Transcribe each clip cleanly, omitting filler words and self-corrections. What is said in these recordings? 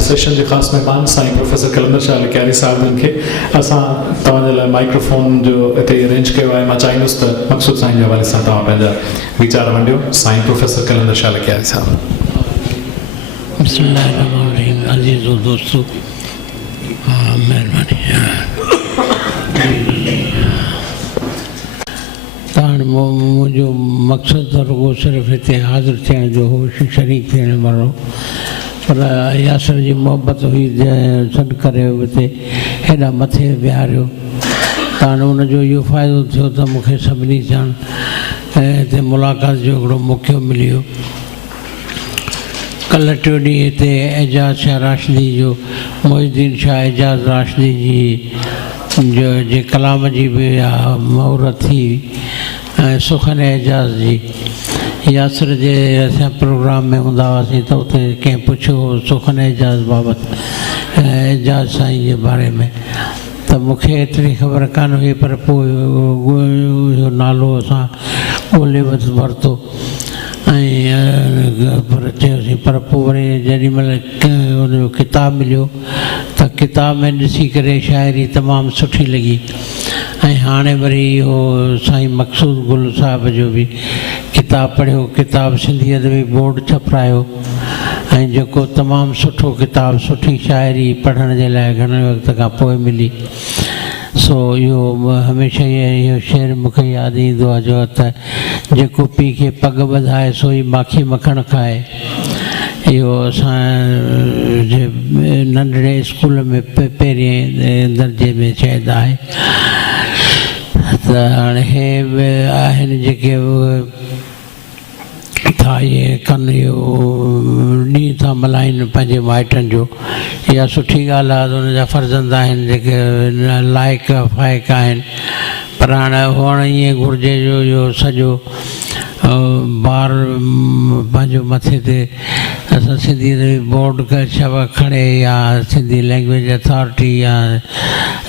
सेशन के ख़ास मेहमान साईं प्रोफेसर कलंदर शाह लिकारी साहब के असां तव्हांजे लाइ माइक्रोफोन जो हिते अरेंज कयो आहे। मां चाहींदुसि त मक़सूद साईं जे हवाले सां तव्हां पंहिंजा वीचार वंडियो। साईं प्रोफेसर कलंदर शाह लिकारी साहब। बिस्मिल्लाहिर्रहमानिर्रहीम। अज़ीज़ो दोस्तों, महिरबानी। तव्हां मुंहिंजो मक़सदु त रुॻो सिर्फ़ु हिते हाज़िर थियण जो हो, शरीक थियण वारो, पर यासर जी मोहबत हुई, सॾु करे हिते हेॾा मथे विहारियो। तव्हां उनजो इहो फ़ाइदो थियो त मूंखे सभिनी सां हिते मुलाक़ात जो हिकिड़ो मौक़ो मिलियो। कल्ह टियों ॾींहुं हिते एजाज़ शाह राशिदी जो, मोहिद्दीन शाह एजाज़ राशिदी जी जे कलाम जी बि महूरत थी, ऐं सुखन एजाज़ जी। यासर जे असां प्रोग्राम में हूंदा हुआसीं त उते कंहिं पुछियो सुखन एजाज़ बाबति, एजाज़ साईं जे बारे में, त मूंखे एतिरी ख़बर कान हुई, पर पोइ इहो नालो असां ॻोल्हे वरितो ऐं पर चयोसीं। पर पोइ वरी जेॾी महिल हुनजो किताबु मिलियो त किताब में ॾिसी करे शाइरी तमामु सुठी लॻी। ऐं हाणे वरी इहो साईं मक़सूद गुल साहिब जो बि किताबु पढ़ियो, किताबु सिंधीअत में बोर्ड छपायो, ऐं जेको तमामु सुठो किताबु, सुठी शाइरी पढ़ण जे लाइ घणे वक़्त खां पोइ मिली। सो इहो हमेशह इहो शेर मूंखे यादि ईंदो आहे जो त जेको पीउ खे पग ॿधाए सोई माखी मखण खाए। इहो असां जे नंढड़े स्कूल में पहिरें दर्जे में चइबो आहे। त हाणे हे आहिनि जेके था इहे कनि, इहो ॾींहुं था मल्हाइनि पंहिंजे माइटनि जो, इहा सुठी ॻाल्हि आहे। हुनजा फर्ज़ंद आहिनि जेके लाइक़ फ़ाइक़ आहिनि, पर हाणे हुअणु ईअं घुरिजे जो इहो सॼो ॿार पंहिंजो मथे ते असां सिंधी बोर्ड खणे, या सिंधी लैंग्वेज अथॉरिटी, या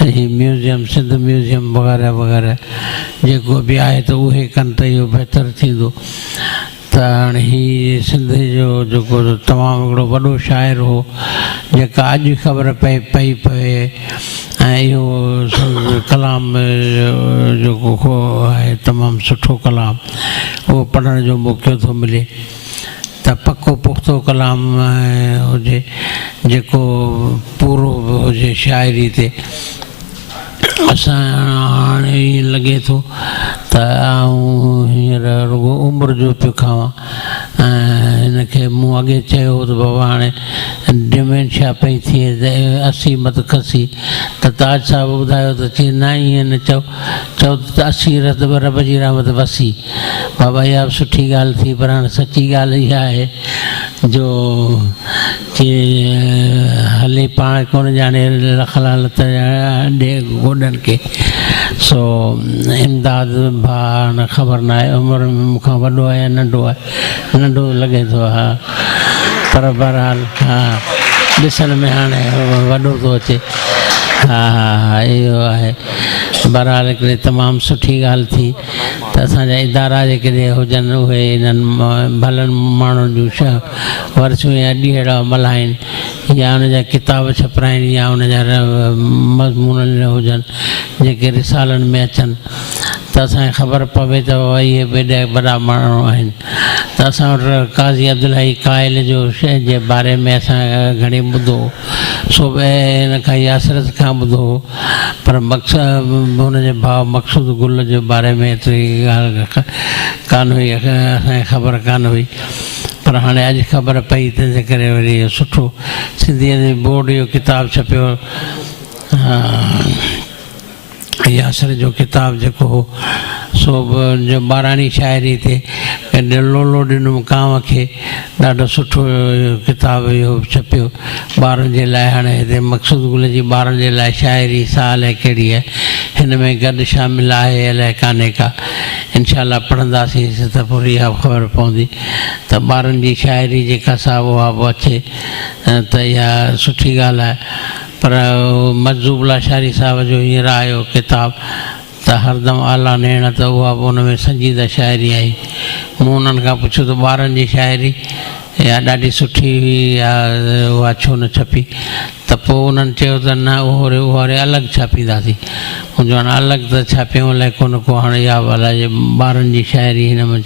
म्यूज़ियम, सिंध म्यूज़ियम वग़ैरह वग़ैरह जेको बि आहे त उहे कनि त इहो बहितरु थींदो। त हाणे हीअ सिंध जो जेको तमामु हिकिड़ो वॾो शाइर हो, जेका अॼु ख़बर पई पए, ऐं इहो कलाम जेको आहे तमामु सुठो कलाम, उहो पढ़ण जो मौक़ो थो मिले। त पको पुख़्तो कलाम हुजे जेको पूरो हुजे शाइरी ते। असां हाणे ईअं लॻे थो त आउं हींअर रुॻो उमिरि जो पियो खावां, ऐं हिनखे मूं अॻे चयो त बाबा हाणे डिमेंशिया पई थिए, 80 मत खसी, त ताज साहिबु ॿुधायो त चई न ईअं न चओ त 80 रत रब जी रहमत वसी। बाबा इहा बि सुठी ॻाल्हि थी, पर हाणे सची ॻाल्हि इहा आहे जो हले पाण कोन ॼाणे रखला लत ॾे गोॾनि खे। सो इमदाद भाउ हाणे ख़बर न आहे उमिरि में मूंखां वॾो आहे या नंढो आहे, नंढो लॻे थो। हा, पर बहरहाल हा, ॾिसण में हाणे वॾो थो अचे। हा हा हा, इहो आहे। बहरहाल हिकिड़ी तमामु सुठी ॻाल्हि थी त असांजा इदारा जेके हुजनि उहे इन्हनि भलनि माण्हुनि जूं वर्सियूं या ॾींहड़ा मल्हाइनि, या हुनजा किताब छपाइनि, या हुनजा मज़मून हुजनि जेके रिसालनि में अचनि, त असांखे ख़बर पवे त इहे वॾा वॾा माण्हू आहिनि। त असां वटि काज़ी अब्दुल्लाही काइल जो शइ जे बारे में असां घणी ॿुधो, सो हिन खां यासरत खां ॿुधो, पर मक़सदु हुनजे भाउ मक़सूद गुल जे बारे में एतिरी ॻाल्हि कान हुई, असांखे ख़बर कान हुई। पर हाणे अॼु ख़बर पई, तंहिंजे करे वरी इहो सुठो सिंधीअ जे बोर्ड जो किताबु छपियो। यासर जो किताबु जेको हो सो जो ॿाराणी शाइरी ते लोलो ॾिनुमि कांव खे, ॾाढो सुठो किताबु इहो छपियो ॿारनि जे लाइ। हाणे हिते मक़सूद गुल जी ॿारनि जे लाइ शाइरी साल आहे कहिड़ी आहे, हिन में गॾु शामिलु आहे अलाए कान्हे का। इनशाला पढ़ंदासीं त पोइ इहा ख़बर पवंदी त ॿारनि जी शाइरी जेका सा उहा बि अचे त इहा सुठी ॻाल्हि आहे। पर मजज़ूबला शारी साहिब जो हींअर आयो किताबु त हरदम आला नेण, त उहा बि उन में संजीदा शाइरी आई। मूं उन्हनि खां पुछियो त ॿारनि जी शाइरी या ॾाढी सुठी हुई या उहा छो न छपी त पोइ उन्हनि चयो त न उहो वरी अलॻि छापींदासीं। मुंहिंजो हाणे अलॻि त छापियूं अलाए कोन को हाणे या अलाए जे ॿारनि जी शाइरी हिन में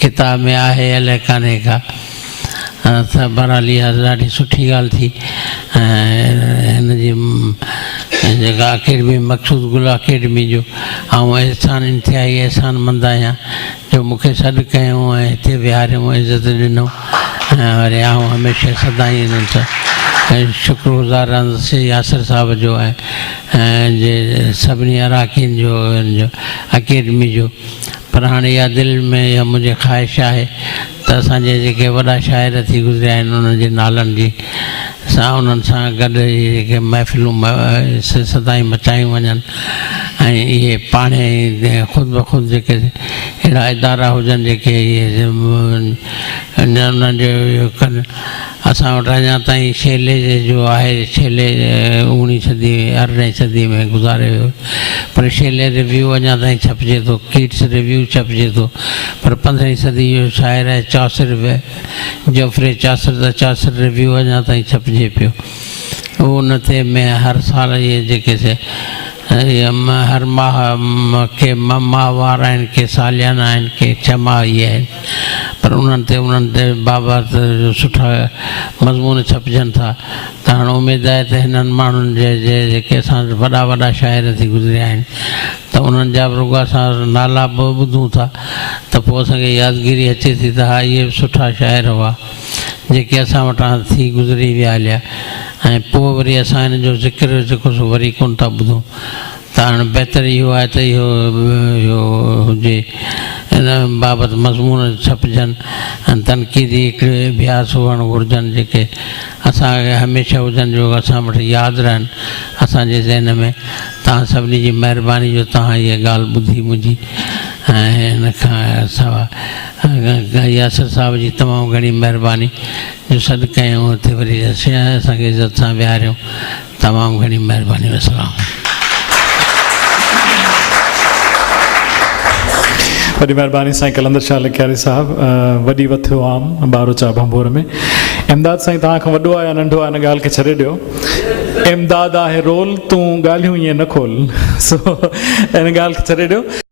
किताब में आहे अलाए कान्हे का त बहरहाल इहा ॾाढी सुठी ॻाल्हि थी। ऐं हिन जी जेका अकेडमी मक़सूद गुल अकेडमी जो ऐं एहसान इंतिहाई एहसान मंद आहियां जो मूंखे सॾु कयूं ऐं हिते विहारियूं इज़त ॾिनऊं ऐं वरी आऊं हमेशह सदाईं हिननि सां शुक्रगुज़ार रहंदुसि यासिर साहब जो ऐं जे सभिनी अराकीन जो हिन जो अकेडमी जो। पर हाणे इहा दिलि में इहा मुंहिंजी ख़्वाहिश आहे त असांजे जेके वॾा शाइर थी गुज़रिया आहिनि उन्हनि जे नालनि जी सां उन्हनि सां गॾु जेके महफ़िलूं सदाईं मचायूं वञनि ऐं इहे पाणे ख़ुदि ब ख़ुदि जेके अहिड़ा इदारा हुजनि जेके इहे उन्हनि जो इहो कनि। असां वटि अञा ताईं छेले जो आहे, छेले 19वीं सदी 18वीं सदी में गुज़ारे वियो, पर छेले रिव्यू अञा ताईं छपिजे थो, कीट्स रिव्यू छपिजे थो। पर 15वीं सदी जो शाइर आहे चौसर जोफ्रे चौसर त चौसर रिव्यू अञा ताईं छपिजे पियो। उन ते में हर साल इहे जेके से हर माह के माहवार आहिनि, के सालियाना आहिनि, के 6 माह इहे आहिनि, पर उन्हनि ते बाबति सुठा मज़मून छपजनि था। त हाणे उमेदु आहे त हिननि माण्हुनि जे जेके असां वॾा वॾा शाइर थी गुज़रिया आहिनि त उन्हनि जा बि रुॻो असां नाला बि ॿुधूं था त पोइ असांखे यादगिरी अचे थी त हा इहे बि सुठा शाइर हुआ जेके असां वटां थी गुज़री विया हलिया। ऐं पोइ वरी असां हिन जो ज़िक्र जेको सो वरी कोन था ॿुधूं। त हाणे बहितरु इहो आहे त इहो हुजे, हिन बाबति मज़मून छपजनि ऐं तनक़ीदी हिकिड़े अभ्यास हुअणु घुरिजनि जेके असांखे हमेशह हुजनि जो असां वटि यादि रहनि असांजे ज़हन में। तव्हां सभिनी जी महिरबानी जो तव्हां इहा ॻाल्हि ॿुधी मुंहिंजी ऐं हिन खां सवाइ यासिर साहिब जी तमामु घणी महिरबानी जो सॾु कयूं हुते वरी असांखे इज़त सां विहारियूं। तमामु घणी महिरबानी। अस्सलाम। वॾी महिरबानी साईं कलंदर शाह लिखियारी साहिबु। वॾी वथियो आम बारोचा भंबोर में। इमदाद साईं तव्हां खां वॾो आहे या नंढो आहे हिन ॻाल्हि खे छॾे ॾियो। इमदाद आहे रोल, तूं ॻाल्हियूं ईअं न खोल, सो हिन ॻाल्हि खे छॾे ॾियो।